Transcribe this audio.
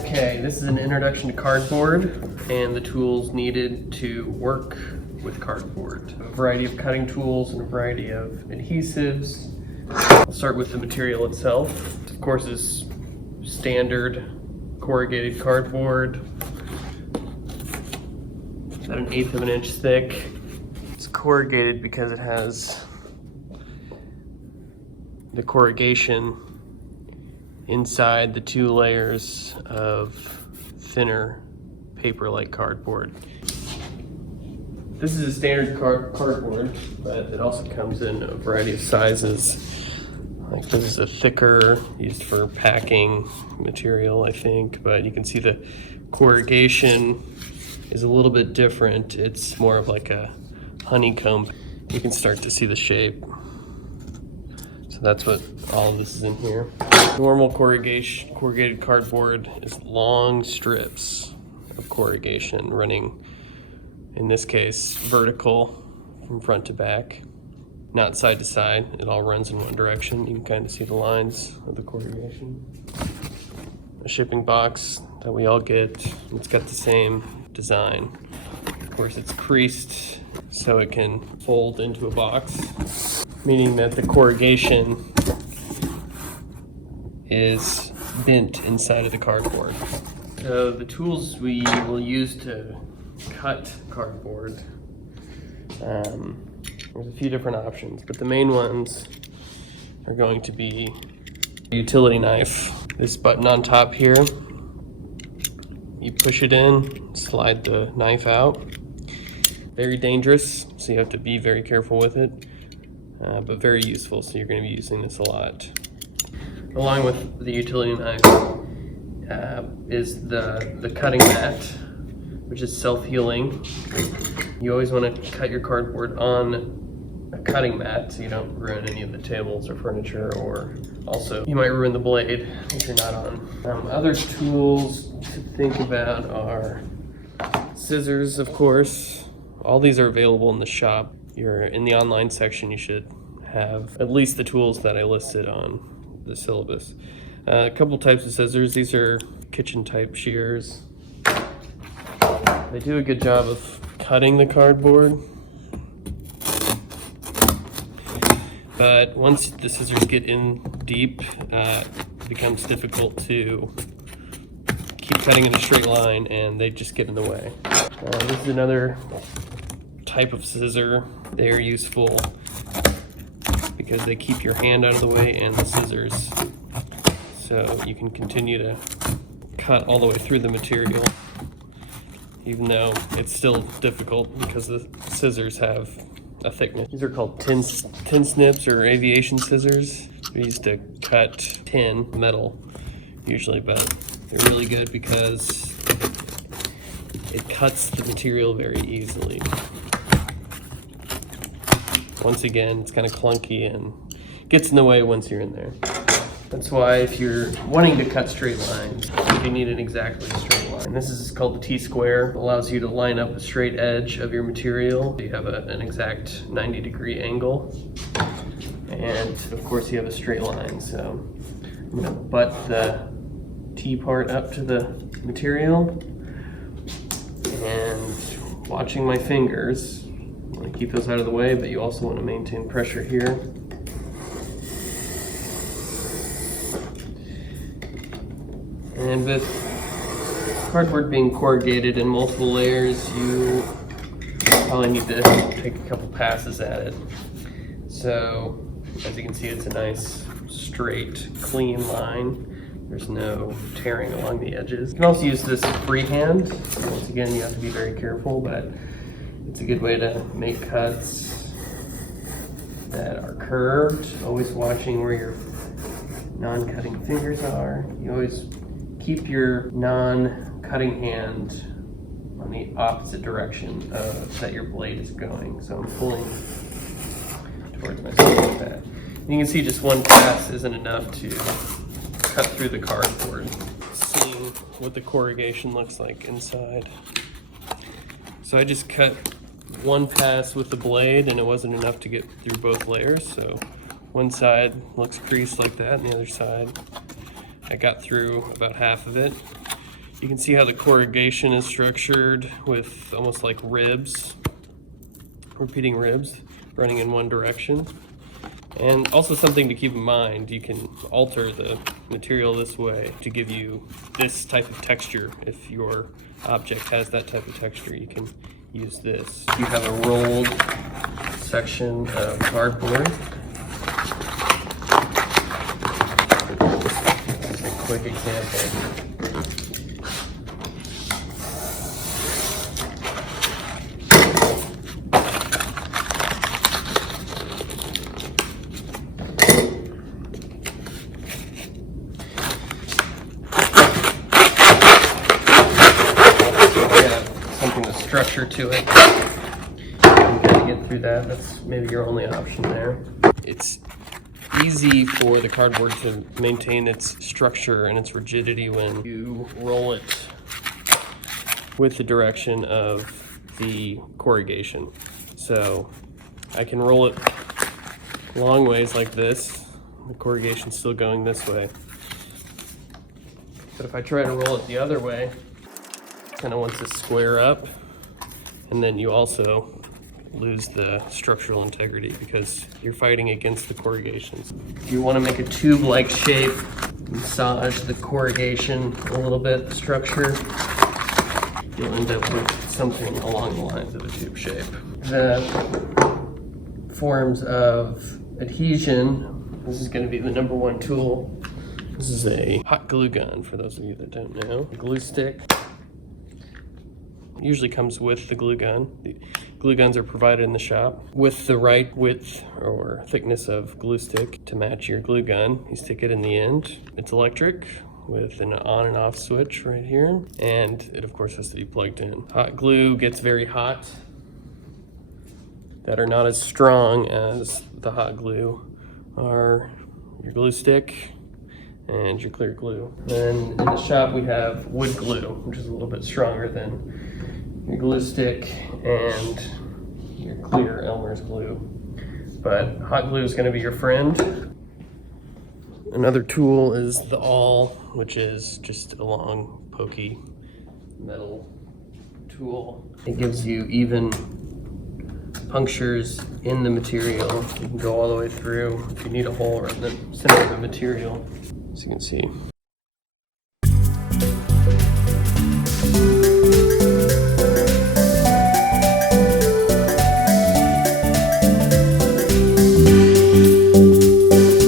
Okay, this is an introduction to cardboard and the tools needed to work with cardboard. A variety of cutting tools and a variety of adhesives. I'll start with the material itself. Of course, is standard corrugated cardboard, about 1/8 of an inch thick. It's corrugated because it has the corrugation inside the 2 layers of thinner paper-like cardboard. This is a standard cardboard, but it also comes in a variety of sizes. Like this is a thicker, used for packing material, I think, but you can see the corrugation is a little bit different. It's more of like a honeycomb. You can start to see the shape. So that's what all of this is in here. Normal corrugated cardboard is long strips of corrugation running, in this case, vertical from front to back, not side to side. It all runs in one direction. You can kind of see the lines of the corrugation. A shipping box that we all get, it's got the same design. Of course, it's creased so it can fold into a box, meaning that the corrugation is bent inside of the cardboard. So the tools we will use to cut cardboard, there's a few different options, but the main ones are going to be a utility knife. This button on top here, you push it in, slide the knife out. Very dangerous, so you have to be very careful with it, but very useful, so you're going to be using this a lot. Along with the utility knife is the cutting mat, which is self-healing. You always want to cut your cardboard on a cutting mat so you don't ruin any of the tables or furniture, or also you might ruin the blade if you're not on. Other tools to think about are scissors, of course. All these are available in the shop. You're in the online section, you should have at least the tools that I listed on the syllabus. A couple types of scissors. These are kitchen type shears. They do a good job of cutting the cardboard, but once the scissors get in deep, it becomes difficult to keep cutting in a straight line and they just get in the way. This is another type of scissor. They're useful because they keep your hand out of the way and the scissors, so you can continue to cut all the way through the material, even though it's still difficult because the scissors have a thickness. These are called tin snips or aviation scissors. They're used to cut tin, metal usually, but they're really good because it cuts the material very easily. Once again, it's kind of clunky and gets in the way once you're in there. That's why if you're wanting to cut straight lines, you need an exactly straight line. And this is called the T-square. It allows you to line up a straight edge of your material. You have an exact 90-degree angle. And of course you have a straight line. So I'm gonna butt the T part up to the material and watching my fingers. I want to keep those out of the way, but you also want to maintain pressure here. And with cardboard being corrugated in multiple layers, you probably need to take a couple passes at it. So, as you can see, it's a nice, straight, clean line. There's no tearing along the edges. You can also use this freehand. Once again, you have to be very careful, but it's a good way to make cuts that are curved, always watching where your non-cutting fingers are. You always keep your non-cutting hand on the opposite direction that your blade is going. So I'm pulling towards myself like that. And you can see just one pass isn't enough to cut through the cardboard. Seeing what the corrugation looks like inside. So I just cut one pass with the blade and it wasn't enough to get through both layers. So one side looks creased like that and the other side I got through about half of it. You can see how the corrugation is structured with almost like ribs, repeating ribs running in one direction. And also something to keep in mind, you can alter the material this way to give you this type of texture. If your object has that type of texture, you can use this. You have a rolled section of cardboard. This is a quick example. Something with structure to it. You gotta get through that. That's maybe your only option there. It's easy for the cardboard to maintain its structure and its rigidity when you roll it with the direction of the corrugation. So I can roll it long ways like this. The corrugation's still going this way. But if I try to roll it the other way, kind of wants to square up, and then you also lose the structural integrity because you're fighting against the corrugations. If you want to make a tube-like shape, massage the corrugation a little bit, the structure, you'll end up with something along the lines of a tube shape. The forms of adhesion, this is going to be the #1 tool. This is a hot glue gun, for those of you that don't know. A glue stick. Usually comes with the glue gun. The glue guns are provided in the shop with the right width or thickness of glue stick to match your glue gun. You stick it in the end. It's electric with an on and off switch right here, and it of course has to be plugged in. Hot glue gets very hot that are not as strong as the hot glue are your glue stick and your clear glue. Then in the shop we have wood glue, which is a little bit stronger than your glue stick and your clear Elmer's glue. But hot glue is going to be your friend. Another tool is the awl, which is just a long, pokey metal tool. It gives you even punctures in the material. You can go all the way through if you need a hole in the center of the material. As you can see,